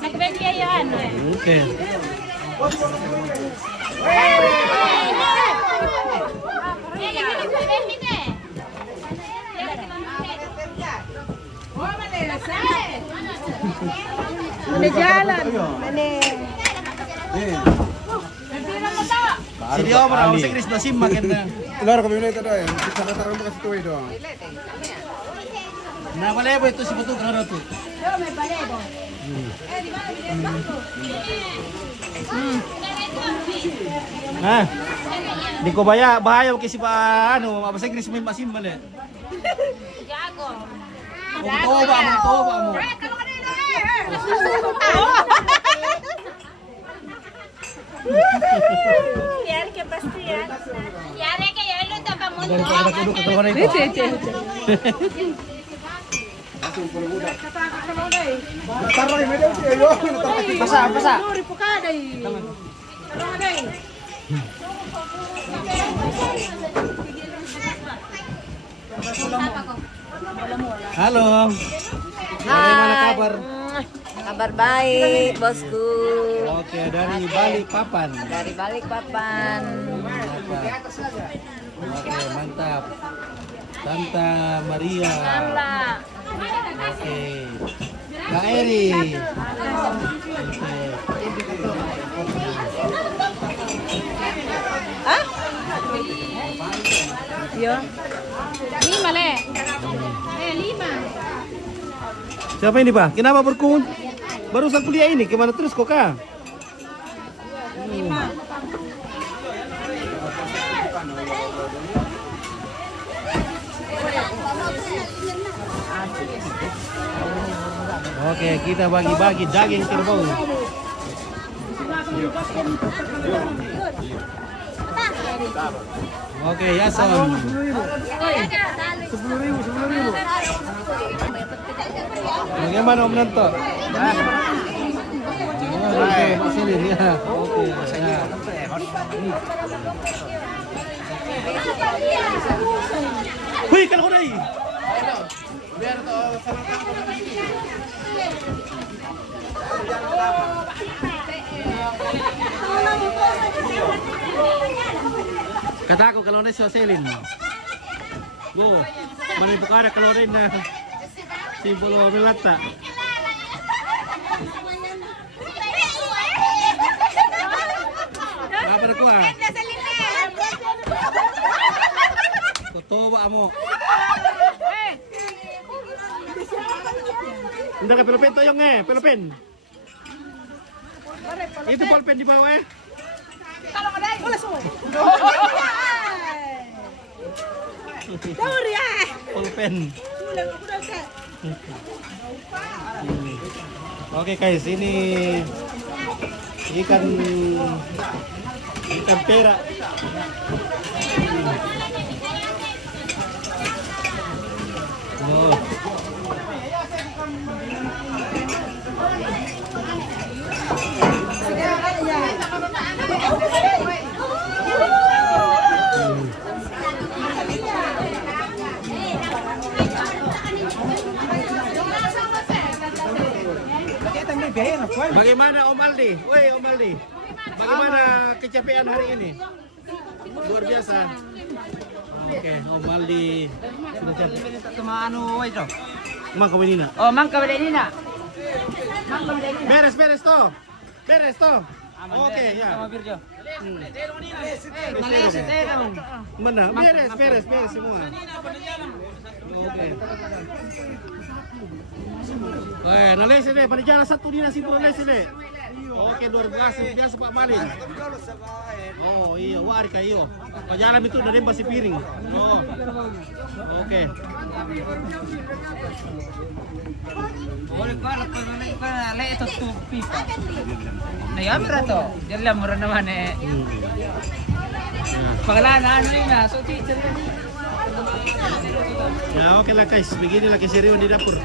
nagbigay yan. Okay. Mana jalan? Mana? Si dia orang bahasa Inggris na sim makin na. Keluar kami mulai tadi ya. Kita taruh untuk kasih tuai doang. Na malebo ito si Putu kana to. Ah. Di ko bahaya kasi pa ano, bahasa Inggris may masim mali. Jago. Toba mo. Yaar ke pasti ya. Yaar ke ya lu tak kamu. Taruh ini dia sih, yo. Basa. Halo. Bagaimana kabar? Kabar baik, bosku. Oke, dari Balikpapan. Dari Balikpapan. Oke, mantap. Tante Maria. Oke. Kak Eri. Oke. Hah? Iya. 5 le. 5. Siapa ini, Pak? Kenapa barusan kuliah ini? Kemana terus kok, Kak? Oke, kita bagi-bagi daging kerbau. Oke, Yason. 10.000. Bagaimana Om Nanto? Oke, sini ya. Oke, ya. Wih, kalau kau biar kata aku kalau ini Selin. Bu, mana buka ada keluarin na simbol melata. Apa nak kuah? Toba mo. Hindi ka pelopin to yung pelopin. Itu pulpen di bawah Pulpen. Oke guys, ini ikan pera. Oh. Bagaimana Om Aldi? Woi Om Aldi, bagaimana kecapean hari ini? Luar biasa. Oke, Om Aldi sudah capek. Kemana itu? Mang Kawenina. Oh, Mang Kawenina. Beres toh. Oke, ya. Mana? Beres semua. Oke. Wah, nales deh, pada jalan satu di nasi nales deh. Oke, luar biasa Pak Malin. Oh iya, warga iyo. Pajalan itu dari basi piring. Oh, oke. Boleh kalau le itu tuh pipa. Nah, ya berato. Jalan murah namanya. Paglalaan na, so teacher. Ya oke lah guys, beginilah keseruan di dapur.